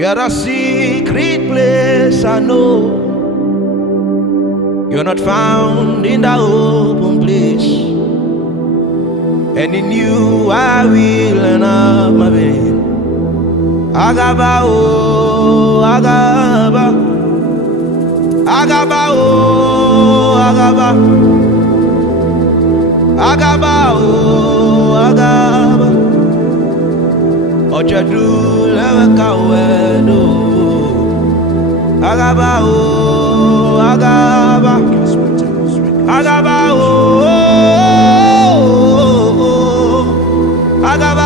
You're a secret place, I know. You're not found in the open place. And in you I will end up my vein. Agaba, oh, Agaba. Agaba, oh, Agaba. Agaba, oh, Agaba. Ojadu leweka wedo. Agaba, oh, Agaba. Agaba, oh, Agaba.